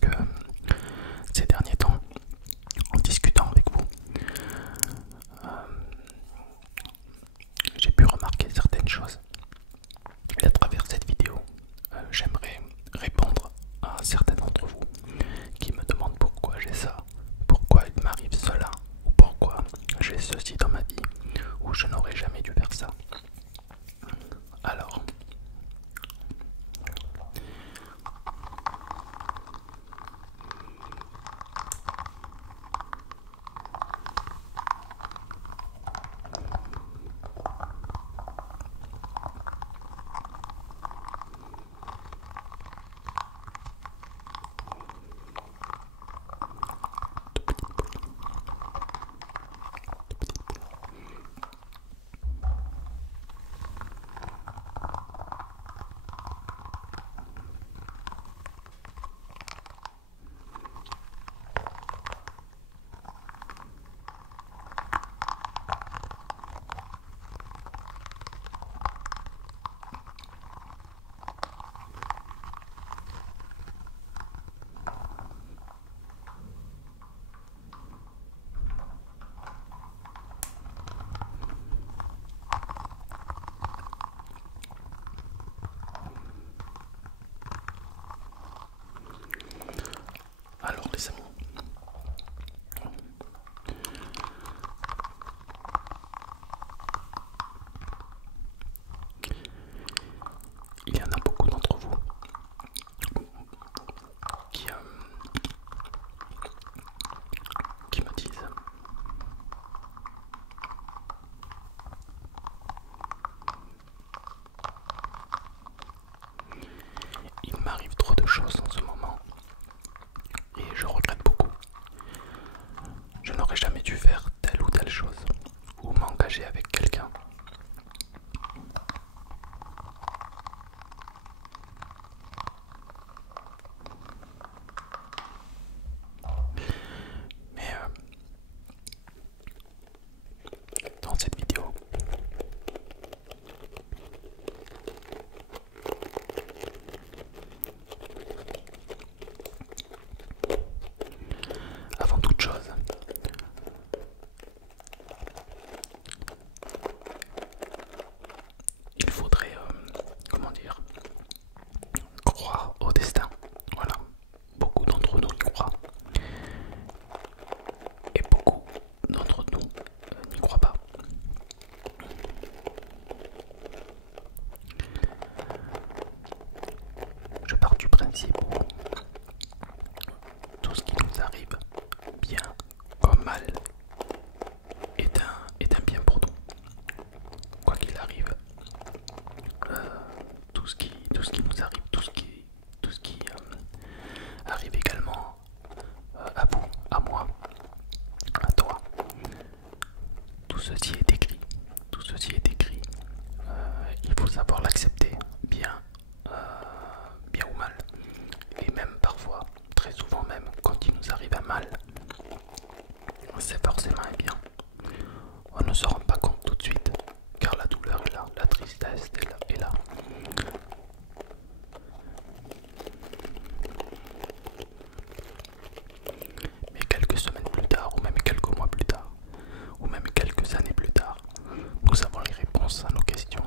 que ces derniers temps, en discutant avec vous, j'ai pu remarquer certaines choses. Et à travers cette vidéo, j'aimerais répondre à certains d'entre vous qui me demandent pourquoi j'ai ça, pourquoi il m'arrive cela, ou pourquoi j'ai ceci dans ma vie, ou je n'aurais jamais dû faire ça. Alors, les amis, il y en a beaucoup d'entre vous qui me disent il m'arrive trop de choses en ce moment et je regrette beaucoup. Je n'aurais jamais dû faire telle ou telle chose ou m'engager avec quelqu'un. Mais dans cette vidéo, avant toute chose, il faudrait, comment dire, croire au destin. Voilà, beaucoup d'entre nous y croient. Et beaucoup d'entre nous n'y croient pas. Je pars du principe où tout ce qui nous arrive, bien comme mal, est un bien pour nous. Quoi qu'il arrive, tout ce qui nous arrive, tout ce qui arrive également à vous, à moi, à toi, tout ceci est écrit. Tout ceci est écrit. Il faut savoir l'accepter, bien, bien ou mal. Et même parfois, très souvent même, quand il nous arrive un mal, c'est forcément un bien. On ne se rend pas compte tout de suite, car la douleur est là, la tristesse est là. Mais quelques semaines plus tard, ou même quelques mois plus tard, ou même quelques années plus tard, nous avons les réponses à nos questions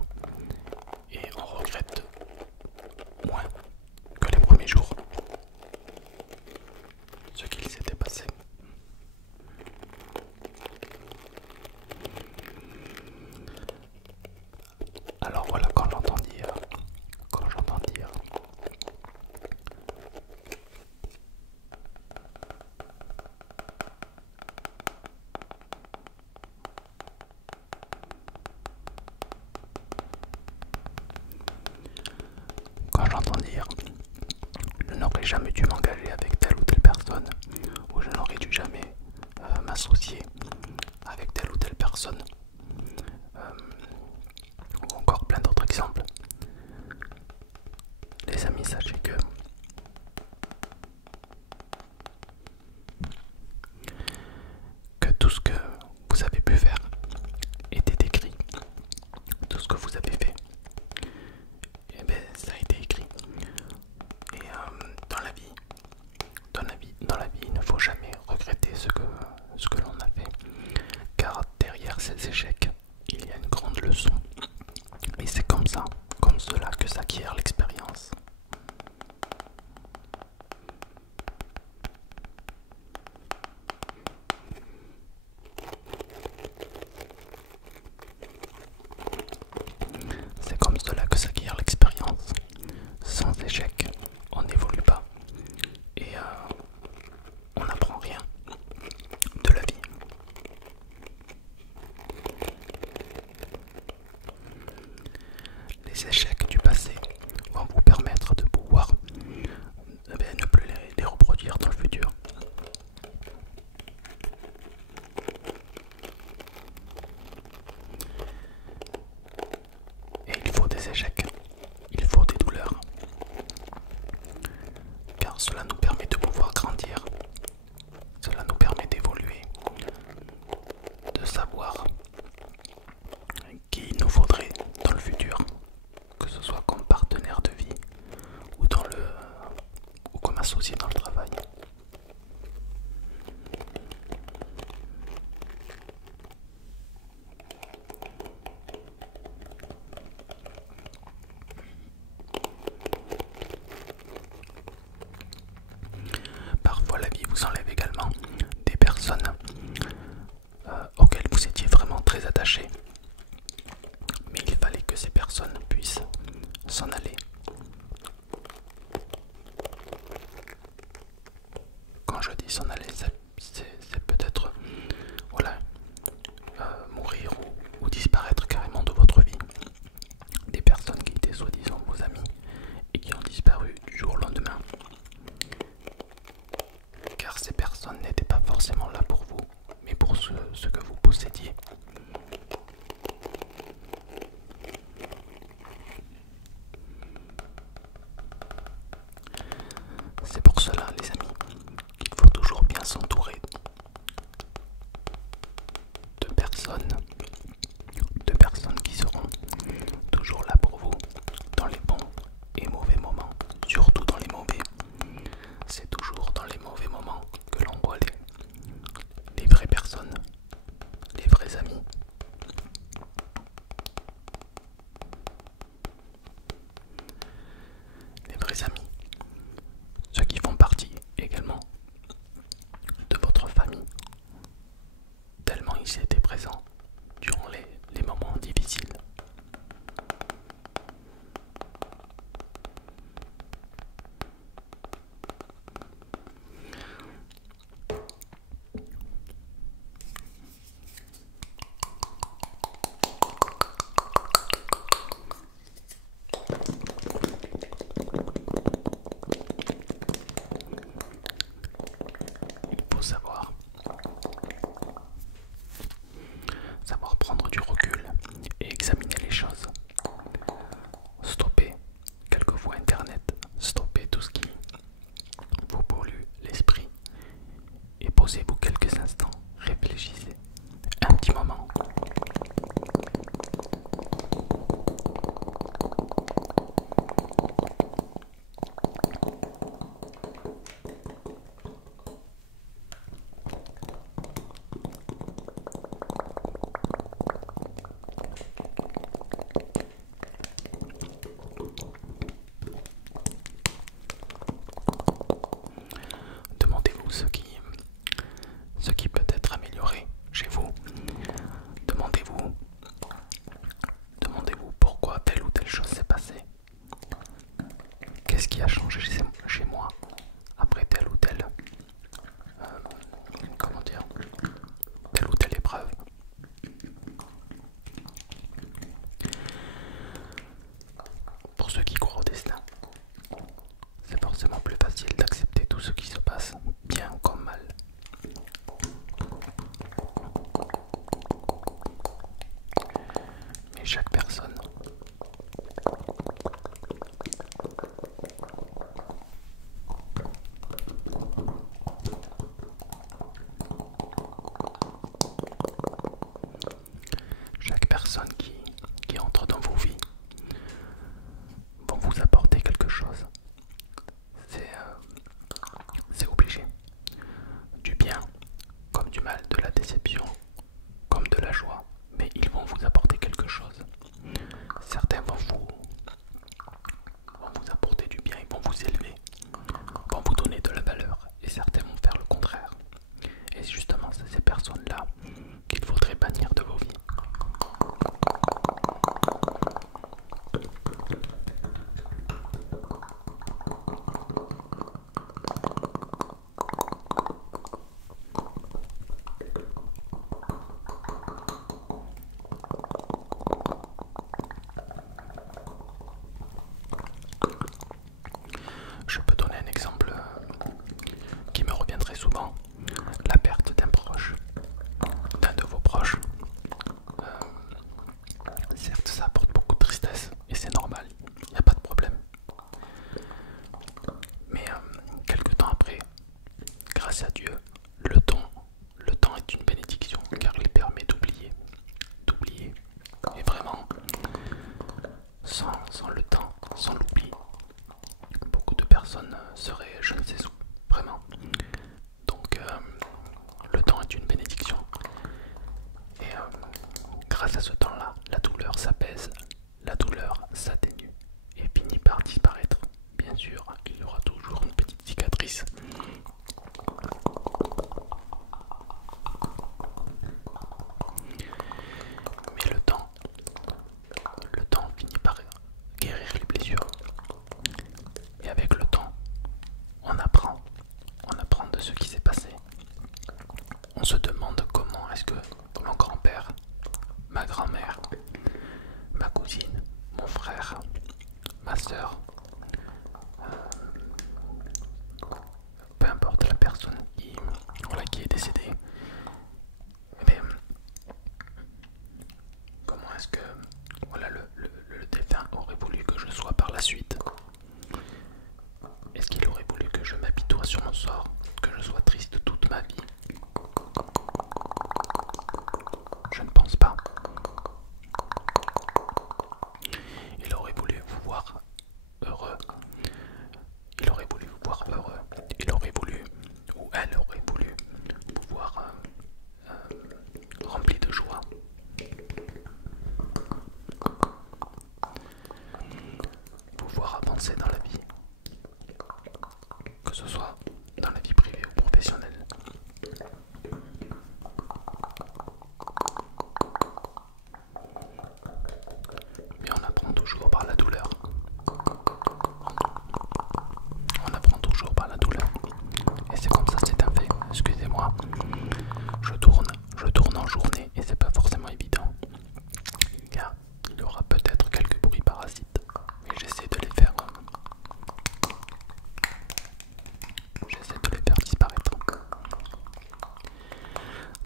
et on regrette moins que les premiers jours ce qu'il s'était passé. Alors voilà, quand j'entends dire je n'aurais jamais dû m'engager avec telle ou telle personne, ou je n'aurais dû jamais m'associer avec telle ou telle personne, ou encore plein d'autres exemples. Les amis, sachez que tout ce que vous avez pu faire était écrit. Tout ce que vous avez fait, eh bien, ça a été écrit. Et dans la vie, les échecs du passé vont vous permettre de pouvoir ne plus les reproduire dans le futur. Et il faut des échecs, il faut des douleurs, car cela nous permet de pouvoir grandir, cela nous permet d'évoluer, de savoir qui il nous faudrait dans le futur, que ce soit comme partenaire de vie ou ou comme associé dans le travail. Parfois la vie vous enlève également des personnes auxquelles vous étiez vraiment très attaché, mais il fallait que ces personnes puissent s'en aller. Quand je dis s'en aller, c'est peut-être voilà, mourir ou disparaître carrément de votre vie. Des personnes qui étaient soi-disant vos amis et qui ont disparu du jour au lendemain. Car ces personnes n'étaient pas forcément là pour vous, mais pour ce que vous possédiez. sans l'oubli, beaucoup de personnes seraient je ne sais où, vraiment. Donc le temps est une bénédiction. Et grâce à ce temps-là, la douleur s'apaise, la douleur s'atténue et finit par disparaître. Bien sûr, il y aura toujours une petite cicatrice. Mais le temps finit par guérir les blessures. Et avec le temps, on apprend de ce qui s'est passé. On se demande comment est-ce que mon grand-père, ma grand-mère, ma cousine, mon frère, ma soeur, peu importe la personne qui est décédée, eh bien, comment est-ce que voilà, le défunt aurait voulu que je sois par la suite? Est-ce qu'il aurait voulu que je m'apitoie sur mon sort, que je sois triste toute ma vie? Je ne pense pas. Il aurait voulu vous voir heureux. Il aurait voulu vous voir heureux. Il aurait voulu, ou elle aurait voulu, vous voir rempli de joie. Pouvoir avancer dans la vie, que ce soit dans la vie privée ou professionnelle. Mais on apprend toujours par la douleur. On apprend toujours par la douleur. Et c'est comme ça, c'est un fait. Excusez-moi, je tourne en journée et c'est pas forcément évident. Car il y aura peut-être quelques bruits parasites, mais j'essaie de les faire. J'essaie de les faire disparaître.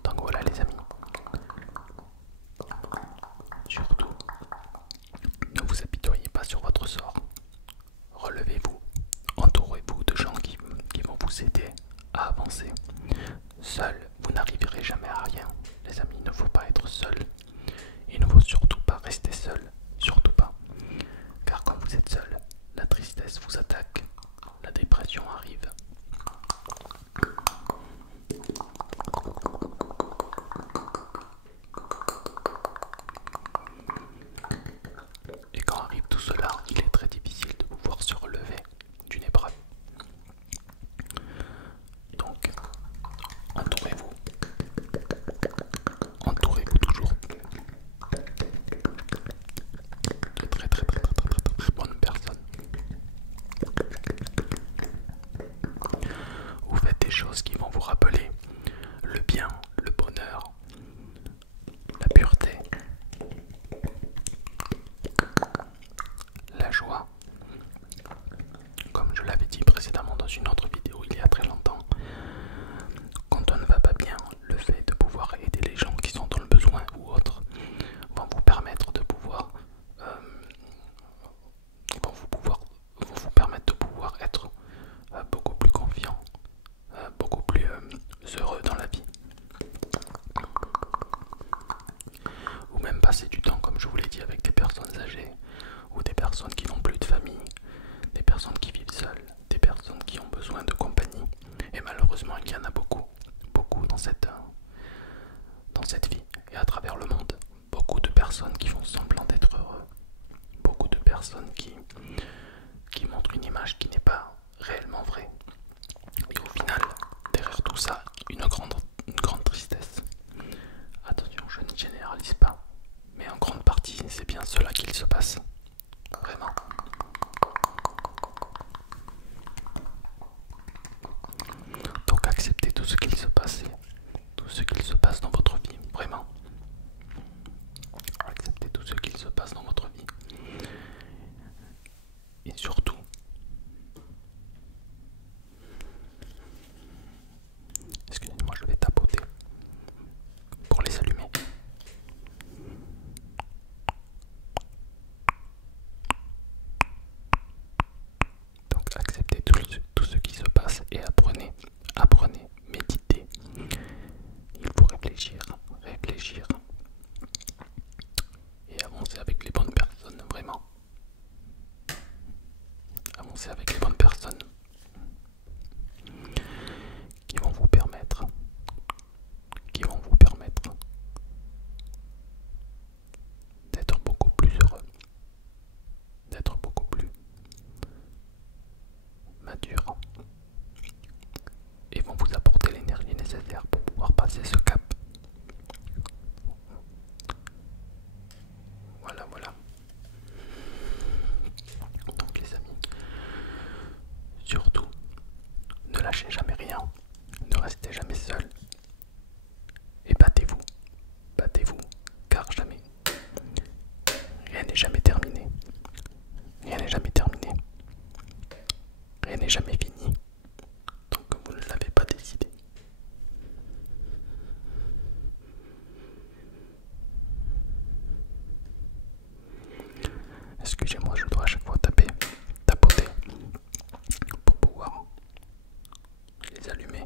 Donc voilà les amis. Surtout, ne vous apitoyez pas sur votre sort. Relevez-vous. Entourez-vous de gens qui vont vous aider à avancer. Seul, vous n'arriverez jamais à rien. Les amis, il ne faut pas être seul. Il ne faut surtout pas rester seul. Surtout pas. Car quand vous êtes seul, la tristesse vous attaque. La dépression arrive. Et quand arrive tout cela, il est très difficile de pouvoir se relever d'une épreuve. Donc, entourez-vous. Entourez-vous toujours de très bonnes personnes. Vous faites des choses qui vont vous rappeler le bien, le bonheur, la pureté, la joie. Comme je l'avais dit précédemment dans une autre vidéo il y a très longtemps, quand on ne va pas bien, le fait de pouvoir aider les gens qui sont dans le besoin ou autres vont vous permettre de pouvoir vont vous permettre de pouvoir être beaucoup plus confiant, beaucoup plus heureux dans la vie. Ou même passer du temps, comme je vous l'ai dit, avec des personnes âgées ou des personnes qui n'ont plus de famille, des personnes qui vivent seules, des personnes qui ont besoin de compagnie. Et malheureusement, il y en a beaucoup dans cette vie et à travers le monde. Beaucoup de personnes qui font semblant d'être heureux, beaucoup de personnes qui montrent une image qui n'est pas réellement vraie. Et au final, derrière tout ça, une grande tristesse. Attention, je ne généralise pas, mais en grande partie, c'est bien cela qu'il se passe. Vraiment. Donc acceptez tout ce qu'il se passe, dans votre vie, vraiment. Acceptez tout ce qu'il se passe dans votre vie. Et surtout, excusez-moi, je vais tapoter pour les allumer. Donc acceptez tout ce qui se passe et apprenez, méditez. Il faut réfléchir et avancer avec les bonnes personnes, vraiment. commencer avec les bonnes personnes qui vont vous permettre d'être beaucoup plus heureux, d'être beaucoup plus mature et vont vous apporter l'énergie nécessaire pour pouvoir passer ce cap. Voilà, voilà. Donc les amis, surtout, ne lâchez jamais rien, ne restez jamais seul et battez-vous, battez-vous, car jamais, rien n'est jamais terminé, rien n'est jamais terminé, rien n'est jamais fini, tant que vous ne l'avez pas décidé. Excusez-moi, je dois à chaque fois tapoter pour pouvoir les allumer.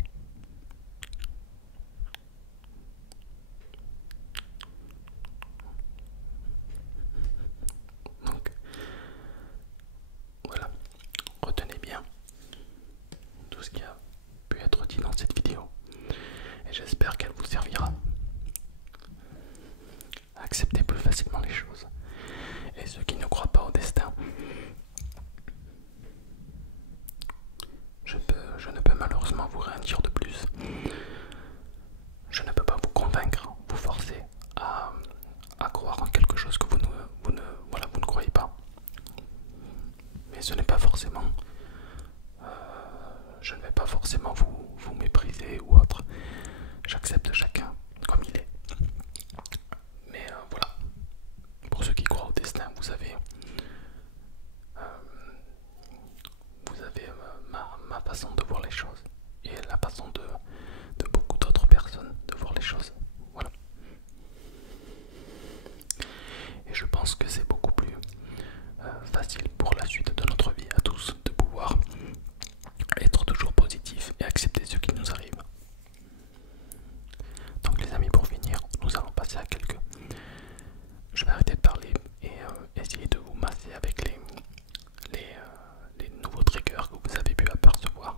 Donc voilà, retenez bien tout ce qui a pu être dit dans cette vidéo et j'espère qu'elle vous servira à accepter plus facilement les choses. Et ceux qui ne croient pas au destin, je ne peux malheureusement vous rien dire de plus. Je ne peux pas vous convaincre, vous forcer à croire en quelque chose que vous ne croyez pas. Mais ce n'est pas forcément... je ne vais pas forcément vous mépriser ou autre. J'accepte chacun comme il est. Mais voilà. Pour ceux qui croient au destin, vous avez ma façon de voir les choses et la façon de beaucoup d'autres personnes de voir les choses. Voilà. Et je pense que c'est beaucoup plus facile pour la suite de notre vie à tous de pouvoir être toujours positif et accepter ce qui nous arrive. Donc les amis, pour finir, nous allons passer à quelques... Je vais arrêter de parler et essayer de vous masser avec les nouveaux triggers que vous avez pu apercevoir.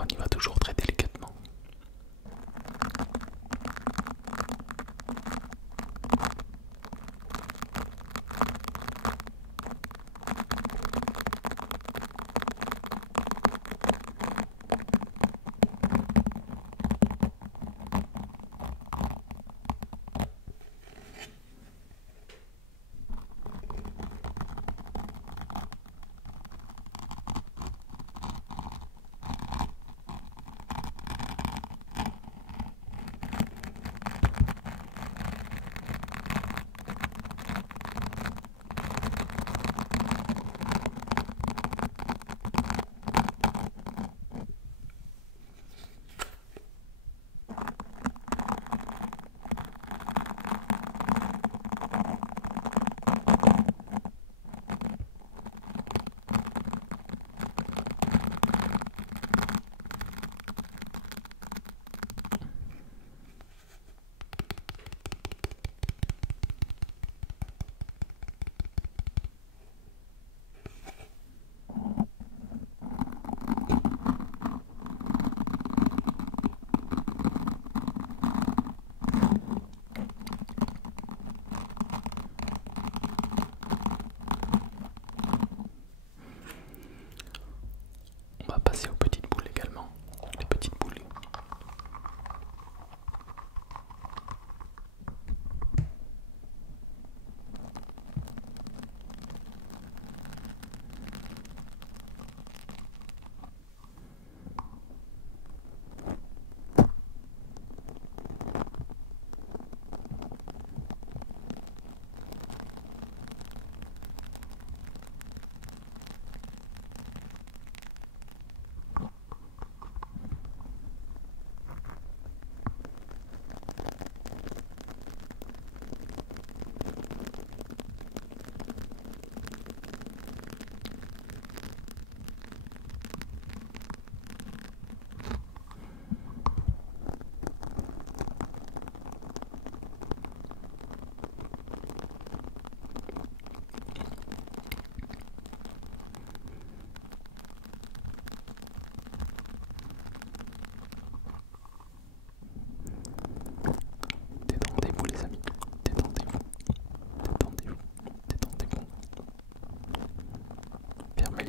On y va toujours très délicatement.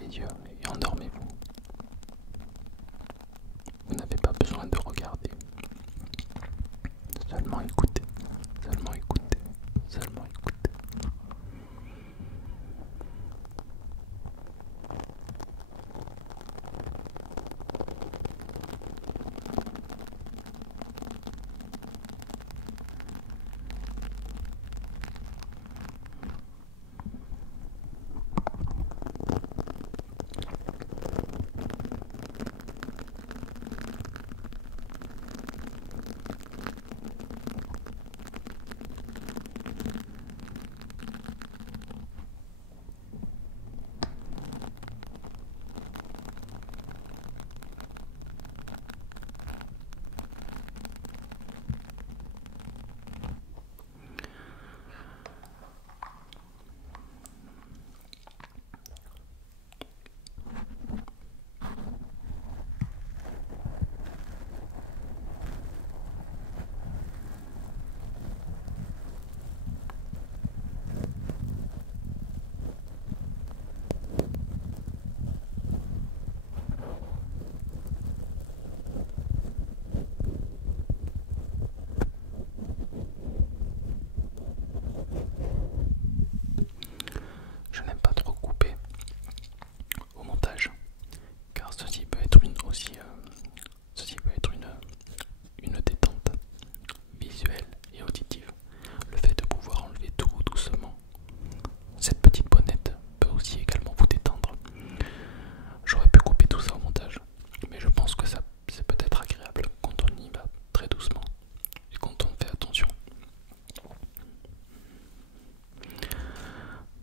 les yeux et endormez-vous. Vous n'avez pas besoin de regarder. Seulement écoutez, seulement écoutez, seulement écoutez. Je n'aime pas trop couper au montage, car ceci peut être une détente visuelle et auditive. Le fait de pouvoir enlever tout doucement. Cette petite bonnette peut aussi également vous détendre. J'aurais pu couper tout ça au montage, mais je pense que ça c'est peut-être agréable quand on y va très doucement et quand on fait attention.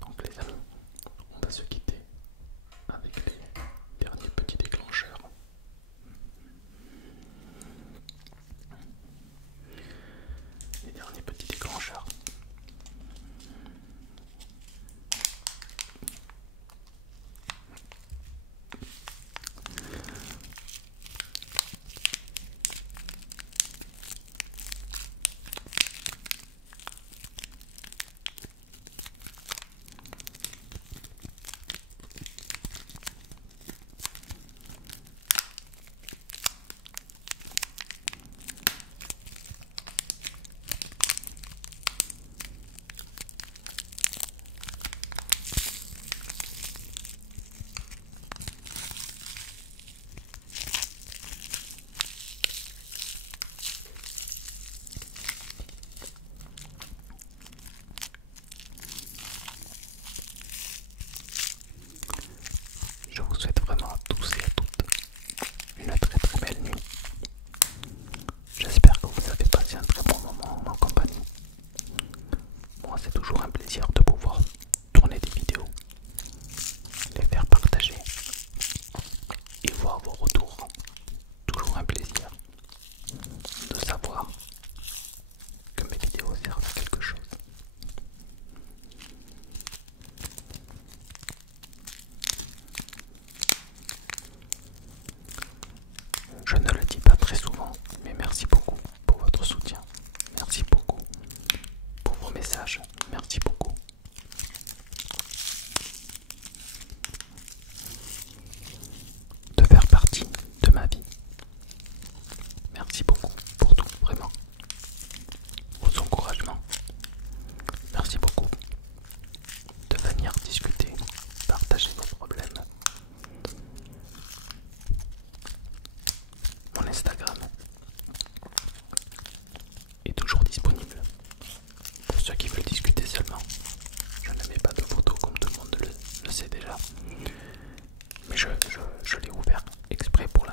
Donc les amis, on va se quitter avec les derniers petits déclencheurs. Les derniers petits déclencheurs. Je vous souhaite vraiment à tous et à toutes une très très belle nuit. J'espère que vous avez passé un très bon moment en ma compagnie. Moi, c'est toujours un plaisir de pouvoir tourner des vidéos, les faire partager et voir vos retours. Toujours un plaisir de savoir que mes vidéos servent à quelque chose. Je ne le dis pas très souvent, mais merci beaucoup pour votre soutien. Merci beaucoup pour vos messages. Merci beaucoup. De faire partie de ma vie. Merci beaucoup pour tout, vraiment. Vos encouragements. Merci beaucoup de venir discuter, partager vos problèmes. Mon Instagram est toujours disponible pour ceux qui veulent discuter seulement. Je ne mets pas de photos comme tout le monde le sait déjà, mais je l'ai ouvert exprès pour